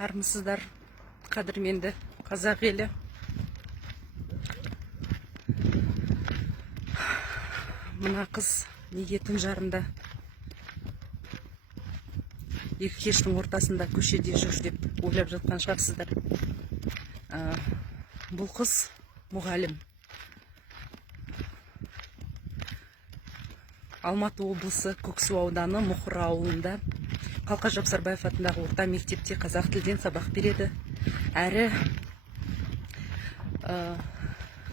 Армысыздар, қадірменді қазақ елі. Мына қыз неге түн жарымда екі кештің ортасында көшеде жүр деп ойлап жатқан шығарсыздар. Бұл қыз мұғалім. Алматы облысы Көксу ауданы Мұқыр ауылында Қалқа Жапсарбаев атындағы орта мектепте қазақ тілден сабақ береді. Әрі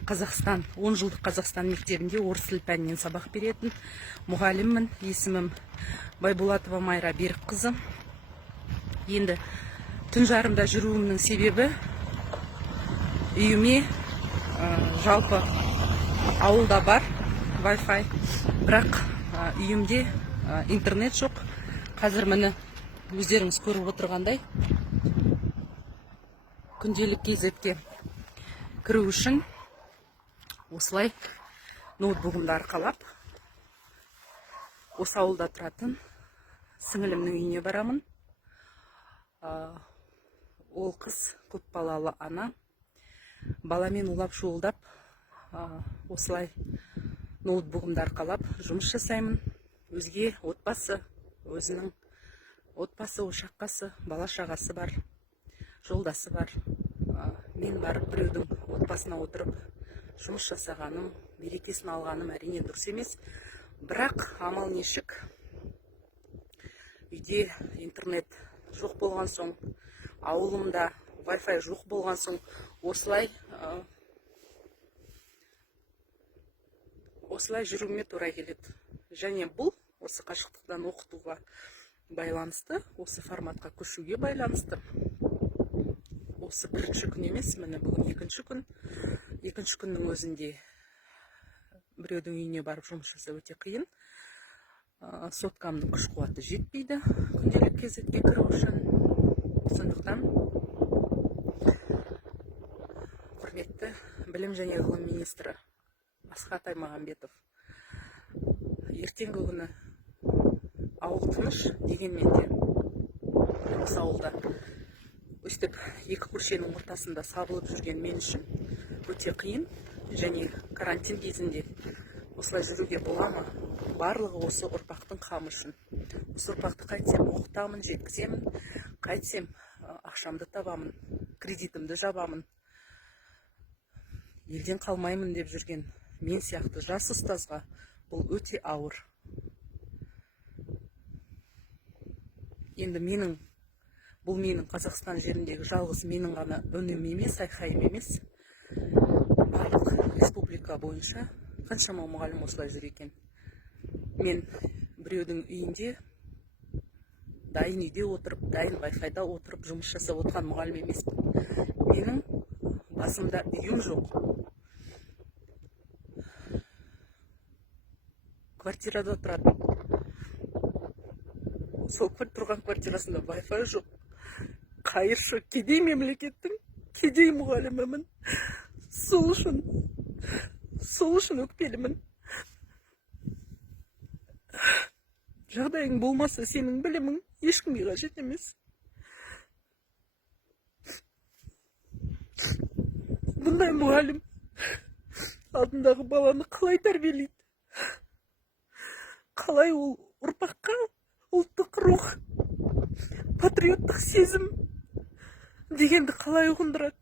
Қазақстан, 10 жылдық Қазақстан мектебінде орыс тіл пәнінен сабақ беретін мұғаліммін. Есімім Байболатова Майра Берікқызы. Енді түн жарымда жүруімнің себебі үйіме жалпы ауылда бар Wi-Fi, бірақ үйімде интернет жоқ. Қазір міне өздеріңіз көріп отырғандай күнделік кезекте кіру үшін осылай ноутбугымды арқалап осы ауылда тұратын сіңілімнің үйіне барамын. Ол қыз көпбалалы ана. Баламен улап шуылдап осылай ноутбугымды арқалап жұмыс жасаймын. Өзге отбасы, өзінің отбасы, ошаққасы, бала шағасы бар, жолдасы бар. Мен барып біреудің отбасына отырып жұмыс жасағаным, берекесін алғаным әрине дұрыс емес. Бірақ амал нешік, үйде интернет жоқ болған соң, ауылымда Wi-Fi жоқ болған соң, осылай жүруіме тура келеді. Және бұл осы қашықтықтан оқытуға байланысты, осы форматқа көшуге байланысты. Осы бірінші күн емес, міне бүгін екінші күн. Екінші күннің өзінде біреудің үйіне барып жұмыс жасау өте қиын. Соткамның күш қуаты жетпейді күнделік кезекке кіру үшін. Сондықтан құрметті білім және ғылым министрі Асхат Аймағамбетов, ертеңгі күні ауыл тыныш дегенмен де осы ауылда өстіп екі көшенің ортасында сабылып жүрген мен үшін өте қиын. Және карантин кезінде осылай жүруге бола ма? Барлығы осы ұрпақтың қамы үшін. Осы ұрпақты қайтсем оқытамын, жеткіземін, қайтсем ақшамды табамын, кредитімді жабамын, елден қалмаймын деп жүрген мен сияқты жас ұстазға бұл өте ауыр. Енді бұл менің Қазақстан жеріндегі жалғыз менің ғана үнім емес, айқайым емес. Барлық республика бойынша қаншама мұғалім осылай жүр екен. Мен біреудің үйінде, дайын үйде отырып, дайын Wi-Fi-да отырып жұмыс жасап отырған мұғалім емеспін. Менің басымда үйім жоқ. Квартирада тұрады. Сол тұрған квартирасында Wi-Fi жоқ. Қайыршы, кедей мемлекеттің, кедей мұғалімімін. Сол үшін өкпелімін. Жағдайың болмаса, сенің білімің ешкімге қажет емес. Бұндай мұғалім алдындағы баланы қалай тәрбиелейді? Қалай ол ұрпаққа ұлттық рух, патриоттық сезім дегенді қалай ұғындырады?